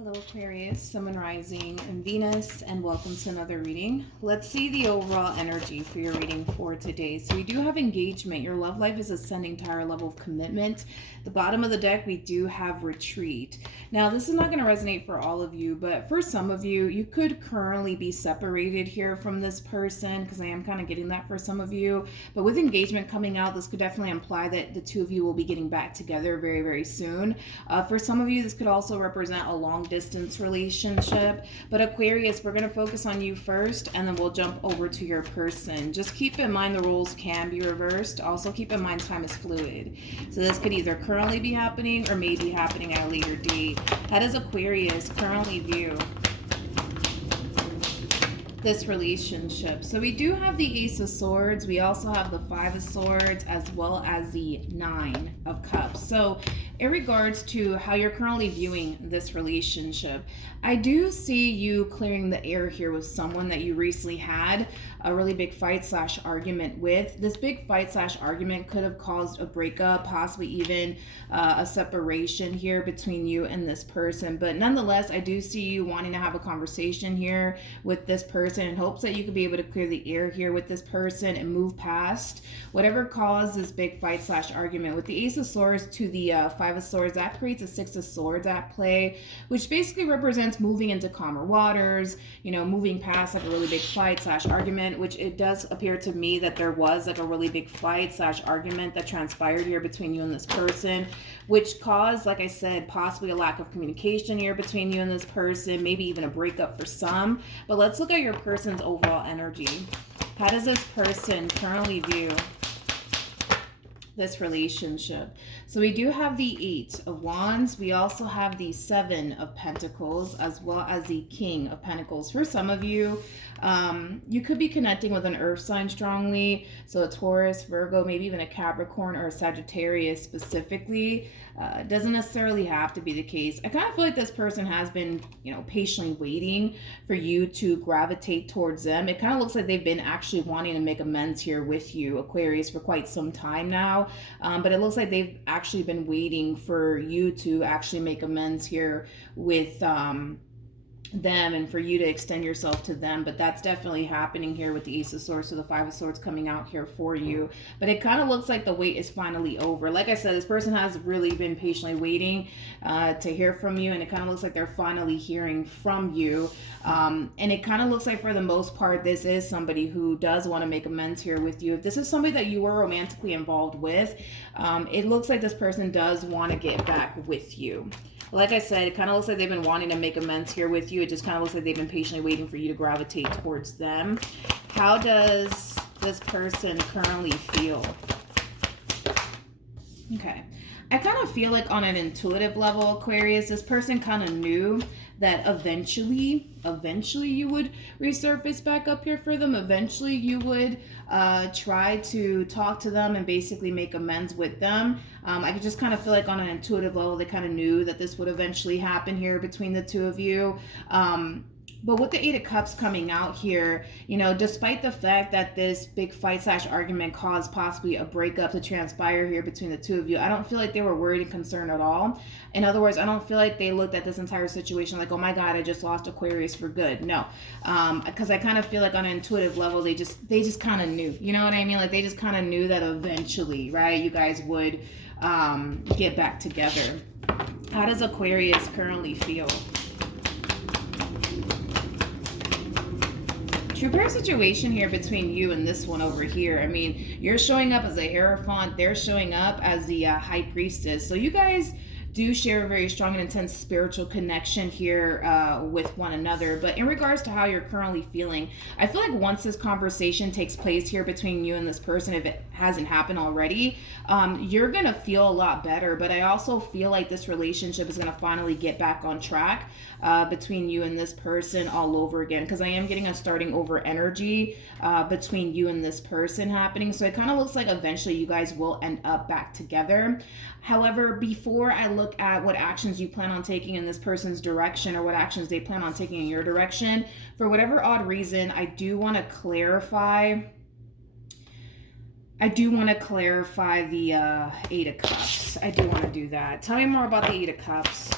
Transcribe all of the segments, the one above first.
Hello Aquarius, Sun and Rising, and Venus, and welcome to another reading. Let's see the overall energy for your reading for today. So we do have engagement. Your love life is ascending to a higher level of commitment. The bottom of the deck, we do have retreat. Now, this is not going to resonate for all of you, but for some of you, you could currently be separated here from this person, because I am kind of getting that for some of you. But with engagement coming out, this could definitely imply that the two of you will be getting back together very, very soon. For some of you, this could also represent a long distance relationship. But Aquarius, we're going to focus on you first, and then we'll jump over to your person. Just keep in mind the roles can be reversed. Also keep in mind time is fluid. So this could either currently be happening or may be happening at a later date. How does Aquarius currently view this relationship? So we do have the Ace of Swords. We also have the Five of Swords, as well as the Nine of Cups. So in regards to how you're currently viewing this relationship, I do see you clearing the air here with someone that you recently had a really big fight / argument with. This big fight / argument could have caused a breakup, possibly even a separation here between you and this person. But nonetheless, I do see you wanting to have a conversation here with this person in hopes that you could be able to clear the air here with this person and move past whatever caused this big fight / argument. With the Ace of Swords to the Five of Swords, that creates a Six of Swords at play, which basically represents moving into calmer waters, you know, moving past like a really big fight / argument, which it does appear to me that there was like a really big fight / argument that transpired here between you and this person, which caused, like I said, possibly a lack of communication here between you and this person, maybe even a breakup for some. But let's look at your person's overall energy. How does this person currently view this relationship? So we do have the Eight of Wands. We also have the Seven of Pentacles, as well as the King of Pentacles. For some of you, you could be connecting with an earth sign strongly. So a Taurus, Virgo, maybe even a Capricorn or a Sagittarius specifically. Doesn't necessarily have to be the case. I kind of feel like this person has been, you know, patiently waiting for you to gravitate towards them. It kind of looks like they've been actually wanting to make amends here with you, Aquarius, for quite some time now. But it looks like they've actually been waiting for you to actually make amends here with them and for you to extend yourself to them. But that's definitely happening here with the Ace of Swords, so the Five of Swords coming out here for you. But it kind of looks like the wait is finally over. Like I said, this person has really been patiently waiting to hear from you, and it kind of looks like they're finally hearing from you. And it kind of looks like for the most part, this is somebody who does want to make amends here with you. If this is somebody that you were romantically involved with, it looks like this person does want to get back with you. Like I said, it kind of looks like they've been wanting to make amends here with you. It just kind of looks like they've been patiently waiting for you to gravitate towards them. How does this person currently feel? Okay. I kind of feel like on an intuitive level, Aquarius, this person kind of knew that eventually you would resurface back up here for them. Eventually you would try to talk to them and basically make amends with them. I could just kind of feel like on an intuitive level, they kind of knew that this would eventually happen here between the two of you. But with the Eight of Cups coming out here, you know, despite the fact that this big fight / argument caused possibly a breakup to transpire here between the two of you, I don't feel like they were worried and concerned at all. In other words, I don't feel like they looked at this entire situation like, oh my God, I just lost Aquarius for good. No, because I kind of feel like on an intuitive level, they just kind of knew, you know what I mean? Like they just kind of knew that eventually, right, you guys would get back together. How does Aquarius currently feel? True pair situation here between you and this one over here. I mean, you're showing up as a Hierophant. They're showing up as the High Priestess. So you guys do share a very strong and intense spiritual connection here with one another. But in regards to how you're currently feeling, I feel like once this conversation takes place here between you and this person, if it hasn't happened already, you're gonna feel a lot better. But I also feel like this relationship is gonna finally get back on track between you and this person all over again, because I am getting a starting over energy between you and this person happening. So it kind of looks like eventually you guys will end up back together. However, before I look at what actions you plan on taking in this person's direction, or what actions they plan on taking in your direction, for whatever odd reason, I do want to clarify the Eight of Cups. I do want to do that. Tell me more about the Eight of Cups.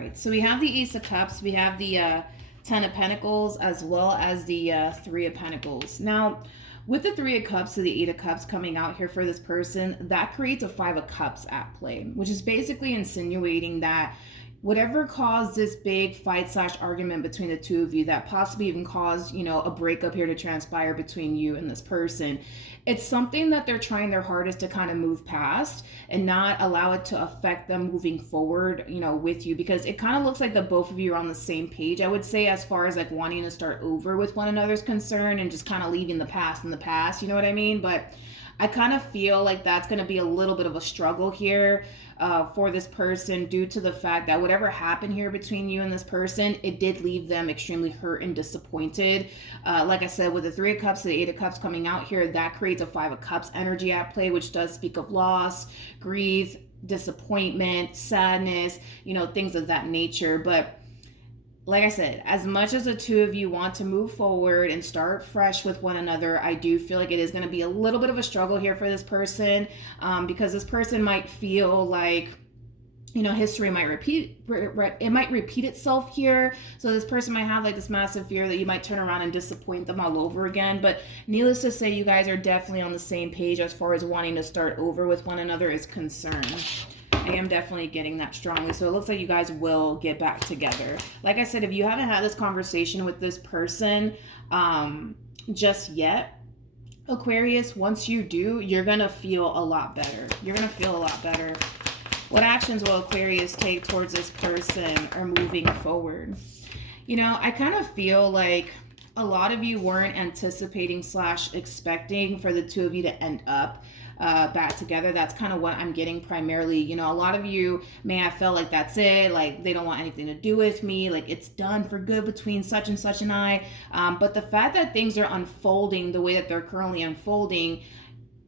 right, so we have the Ace of Cups, we have the Ten of Pentacles, as well as the Three of Pentacles. Now, with the Three of Cups to the Eight of Cups coming out here for this person, that creates a Five of Cups at play, which is basically insinuating that whatever caused this big fight / argument between the two of you, that possibly even caused, you know, a breakup here to transpire between you and this person, it's something that they're trying their hardest to kind of move past and not allow it to affect them moving forward, you know, with you, because it kind of looks like the both of you are on the same page, I would say, as far as like wanting to start over with one another's concern and just kind of leaving the past in the past, you know what I mean? But I kind of feel like that's going to be a little bit of a struggle here for this person, due to the fact that whatever happened here between you and this person, it did leave them extremely hurt and disappointed. Like I said, with the Three of Cups to the Eight of Cups coming out here, that creates a Five of Cups energy at play, which does speak of loss, grief, disappointment, sadness, you know, things of that nature. But like I said, as much as the two of you want to move forward and start fresh with one another, I do feel like it is going to be a little bit of a struggle here for this person, because this person might feel like, you know, history might repeat itself here. So this person might have like this massive fear that you might turn around and disappoint them all over again. But needless to say, you guys are definitely on the same page as far as wanting to start over with one another is concerned. I am definitely getting that strongly. So it looks like you guys will get back together. Like I said, if you haven't had this conversation with this person just yet, Aquarius, once you do, you're going to feel a lot better. You're going to feel a lot better. What actions will Aquarius take towards this person or moving forward? You know, I kind of feel like a lot of you weren't anticipating / expecting for the two of you to end up back together. That's kind of what I'm getting primarily. You know, a lot of you may have felt like that's it, like they don't want anything to do with me, like it's done for good between such and such and I. But the fact that things are unfolding the way that they're currently unfolding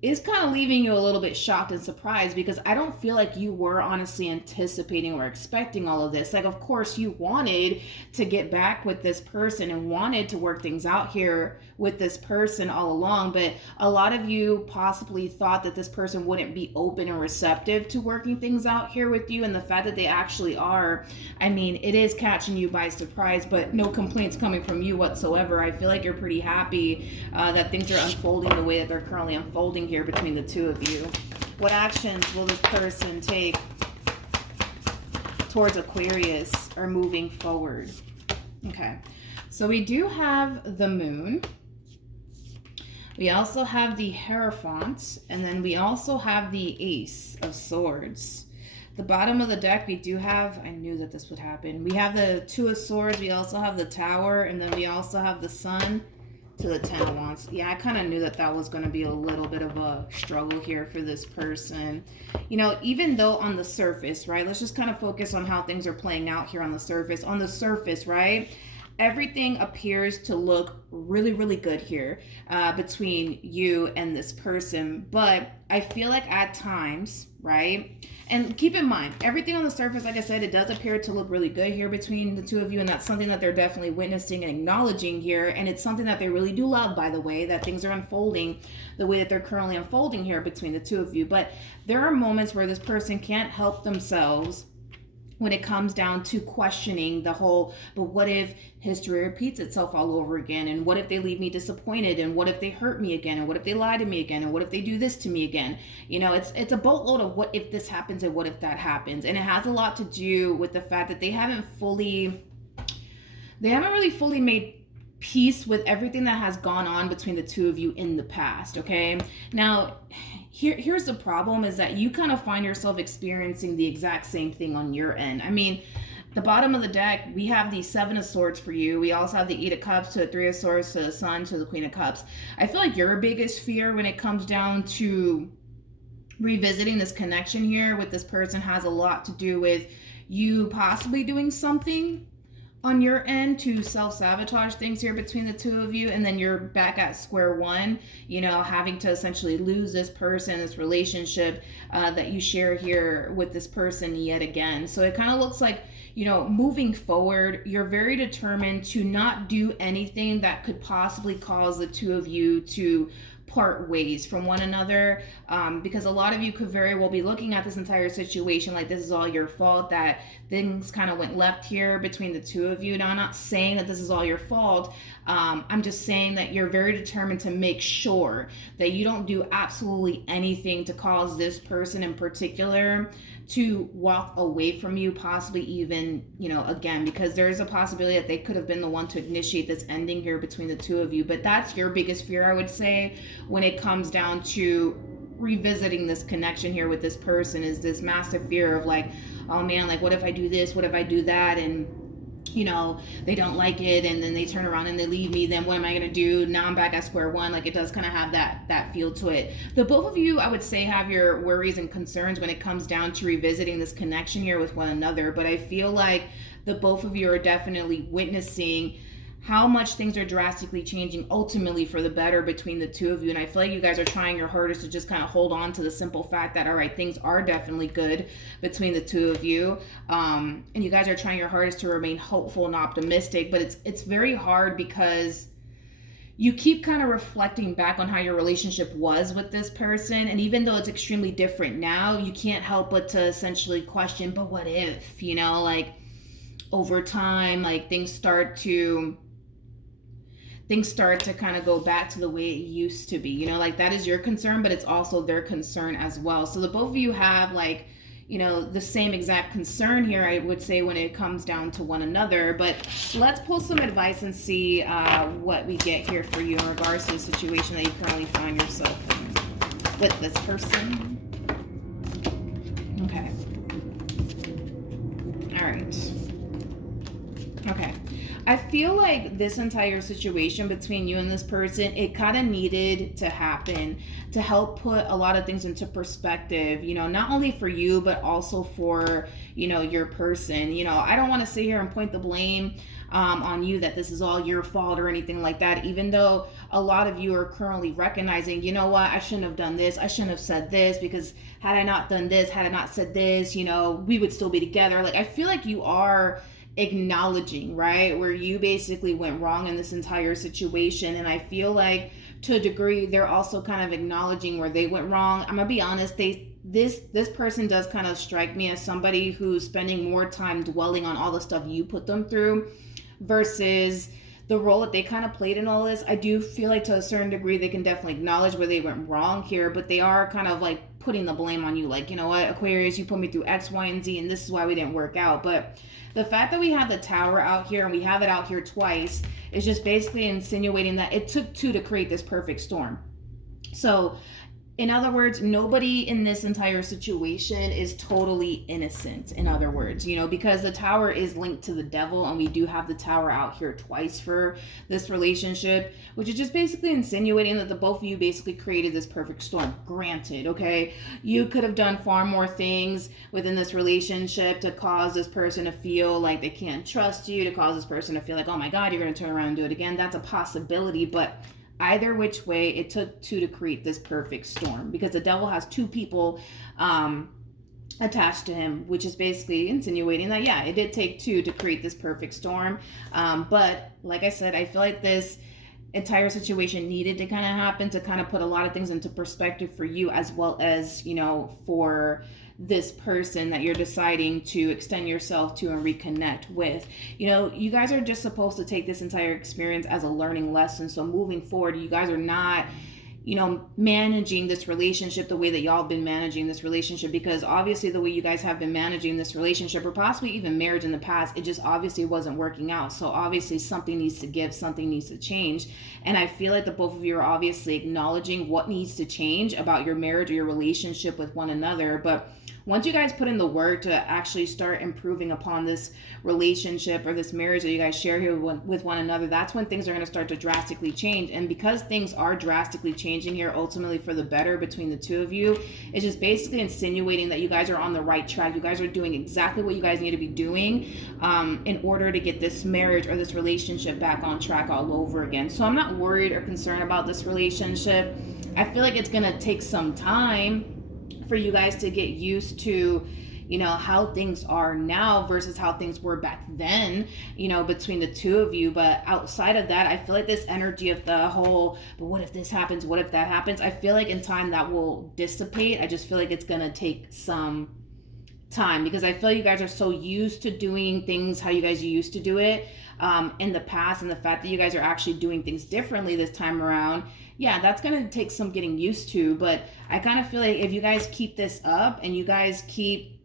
is kind of leaving you a little bit shocked and surprised, because I don't feel like you were honestly anticipating or expecting all of this. Like, of course, you wanted to get back with this person and wanted to work things out here with this person all along, but a lot of you possibly thought that this person wouldn't be open and receptive to working things out here with you, and the fact that they actually are, I mean, it is catching you by surprise, but no complaints coming from you whatsoever. I feel like you're pretty happy that things are unfolding the way that they're currently unfolding here between the two of you. What actions will this person take towards Aquarius or moving forward? Okay, so we do have the Moon. We also have the Hierophant, and then we also have the Ace of Swords. The bottom of the deck, we do have, I knew that this would happen, we have the Two of Swords, we also have the Tower, and then we also have the Sun to the Ten of Wands. Yeah, I kind of knew that that was going to be a little bit of a struggle here for this person. You know, even though on the surface, right, let's just kind of focus on how things are playing out here on the surface. On the surface, right, everything appears to look really, really good here between you and this person. But I feel like at times, right, and keep in mind, everything on the surface, like I said, it does appear to look really good here between the two of you, and that's something that they're definitely witnessing and acknowledging here, and it's something that they really do love, by the way, that things are unfolding the way that they're currently unfolding here between the two of you. But there are moments where this person can't help themselves when it comes down to questioning the whole, but what if history repeats itself all over again? And what if they leave me disappointed? And what if they hurt me again? And what if they lie to me again? And what if they do this to me again? You know, it's a boatload of what if this happens and what if that happens. And it has a lot to do with the fact that they haven't really fully made peace with everything that has gone on between the two of you in the past, okay? Now, here's the problem, is that you kind of find yourself experiencing the exact same thing on your end. I mean, the bottom of the deck, we have the Seven of Swords for you. We also have the Eight of Cups to the Three of Swords to the Sun to the Queen of Cups. I feel like your biggest fear when it comes down to revisiting this connection here with this person has a lot to do with you possibly doing something on your end to self-sabotage things here between the two of you, and then you're back at square one, you know, having to essentially lose this person, this relationship that you share here with this person yet again. So it kind of looks like, you know, moving forward, you're very determined to not do anything that could possibly cause the two of you to part ways from one another, because a lot of you could very well be looking at this entire situation like this is all your fault, that things kind of went left here between the two of you. Now, I'm not saying that this is all your fault. I'm just saying that you're very determined to make sure that you don't do absolutely anything to cause this person in particular to walk away from you, possibly even, again, because there's a possibility that they could have been the one to initiate this ending here between the two of you. But that's your biggest fear, I would say, when it comes down to revisiting this connection here with this person, is this massive fear of like, oh man, like what if I do this, what if I do that, and they don't like it, and then they turn around and they leave me, then what am I going to do? Now I'm back at square one. Like, it does kind of have that feel to it. The both of you, I would say, have your worries and concerns when it comes down to revisiting this connection here with one another. But I feel like the both of you are definitely witnessing how much things are drastically changing ultimately for the better between the two of you. And I feel like you guys are trying your hardest to just kind of hold on to the simple fact that, all right, things are definitely good between the two of you. And you guys are trying your hardest to remain hopeful and optimistic, but it's very hard because you keep kind of reflecting back on how your relationship was with this person. And even though it's extremely different now, you can't help but to essentially question, but what if, like over time, like things start to kind of go back to the way it used to be, like that is your concern, but it's also their concern as well. So the both of you have like, the same exact concern here, I would say, when it comes down to one another. But let's pull some advice and see what we get here for you in regards to the situation that you currently find yourself in with this person. Okay. All right. Okay. I feel like this entire situation between you and this person, it kind of needed to happen to help put a lot of things into perspective, not only for you, but also for, your person. I don't want to sit here and point the blame on you that this is all your fault or anything like that, even though a lot of you are currently recognizing, I shouldn't have done this. I shouldn't have said this, because had I not done this, had I not said this, we would still be together. Like, I feel like you are acknowledging, right, where you basically went wrong in this entire situation. And I feel like to a degree they're also kind of acknowledging where they went wrong. I'm gonna be honest, this person does kind of strike me as somebody who's spending more time dwelling on all the stuff you put them through versus the role that they kind of played in all this. I do feel like to a certain degree they can definitely acknowledge where they went wrong here, but they are kind of like putting the blame on you, like, what, Aquarius, you put me through X, Y, and Z, and this is why we didn't work out. But the fact that we have the Tower out here, and we have it out here twice, is just basically insinuating that it took two to create this perfect storm. So in other words, nobody in this entire situation is totally innocent, in other words, because the Tower is linked to the devil, and we do have the Tower out here twice for this relationship, which is just basically insinuating that the both of you basically created this perfect storm. Granted, okay, you could have done far more things within this relationship to cause this person to feel like they can't trust you, to cause this person to feel like, oh my God, you're going to turn around and do it again. That's a possibility, but either which way, it took two to create this perfect storm, because the devil has two people attached to him, which is basically insinuating that, yeah, it did take two to create this perfect storm. But like I said, I feel like this entire situation needed to kind of happen to kind of put a lot of things into perspective for you, as well as, for this person that you're deciding to extend yourself to and reconnect with. You guys are just supposed to take this entire experience as a learning lesson. So moving forward, you guys are not, managing this relationship the way that y'all have been managing this relationship, because obviously the way you guys have been managing this relationship, or possibly even marriage in the past, it just obviously wasn't working out. So obviously something needs to give, something needs to change. And I feel like the both of you are obviously acknowledging what needs to change about your marriage or your relationship with one another. But once you guys put in the work to actually start improving upon this relationship or this marriage that you guys share here with one another, that's when things are going to start to drastically change. And because things are drastically changing here ultimately for the better between the two of you, it's just basically insinuating that you guys are on the right track. You guys are doing exactly what you guys need to be doing in order to get this marriage or this relationship back on track all over again. So I'm not worried or concerned about this relationship. I feel like it's going to take some time for you guys to get used to, you know, how things are now versus how things were back then, you know, between the two of you. But outside of that, I feel like this energy of the whole, but what if this happens? What if that happens? I feel like in time that will dissipate. I just feel like it's going to take some time, because I feel like you guys are so used to doing things how you guys used to do it in the past, and the fact that you guys are actually doing things differently this time around, yeah, that's gonna take some getting used to. But I kind of feel like if you guys keep this up and you guys keep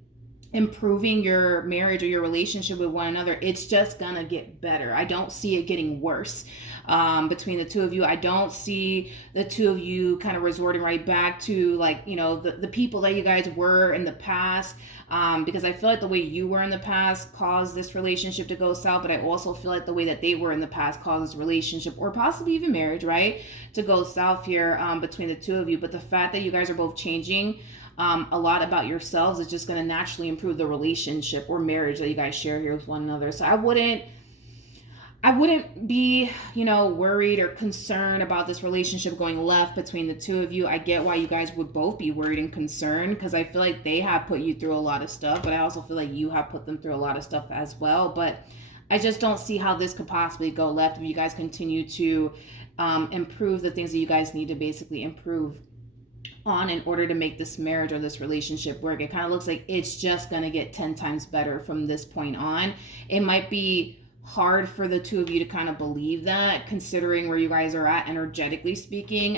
improving your marriage or your relationship with one another, it's just gonna get better. I don't see it getting worse between the two of you. I don't see the two of you kind of resorting right back to, like, you know, the people that you guys were in the past, because I feel like the way you were in the past caused this relationship to go south, but I also feel like the way that they were in the past caused this relationship, or possibly even marriage, right, to go south here between the two of you. But the fact that you guys are both changing a lot about yourselves is just going to naturally improve the relationship or marriage that you guys share here with one another. So I wouldn't be, you know, worried or concerned about this relationship going left between the two of you. I get why you guys would both be worried and concerned, because I feel like they have put you through a lot of stuff, but I also feel like you have put them through a lot of stuff as well. But I just don't see how this could possibly go left if you guys continue to improve the things that you guys need to basically improve on in order to make this marriage or this relationship work. It kind of looks like it's just going to get 10 times better from this point on. It might be hard for the two of you to kind of believe that, considering where you guys are at energetically speaking.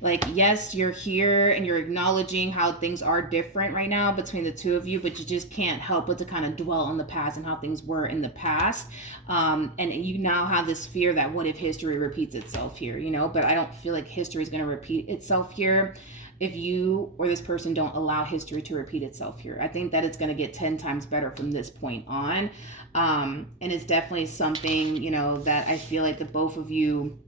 Like, yes, you're here and you're acknowledging how things are different right now between the two of you, but you just can't help but to kind of dwell on the past and how things were in the past. And you now have this fear that what if history repeats itself here, you know? But I don't feel like history is going to repeat itself here if you or this person don't allow history to repeat itself here. I think that it's going to get 10 times better from this point on. And it's definitely something, you know, that I feel like the both of you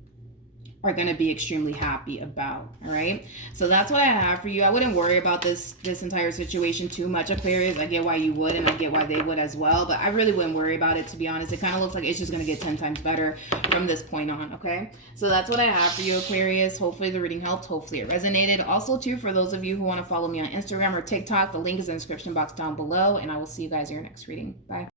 are going to be extremely happy about. All right, so that's what I have for you. I wouldn't worry about this entire situation too much, Aquarius. I get why you would, and I get why they would as well, but I really wouldn't worry about it, to be honest. It kind of looks like it's just going to get 10 times better from this point on. Okay, so that's what I have for you, Aquarius. Hopefully the reading helped. Hopefully it resonated. Also too, for those of you who want to follow me on Instagram or TikTok, the link is in the description box down below, and I will see you guys in your next reading. Bye.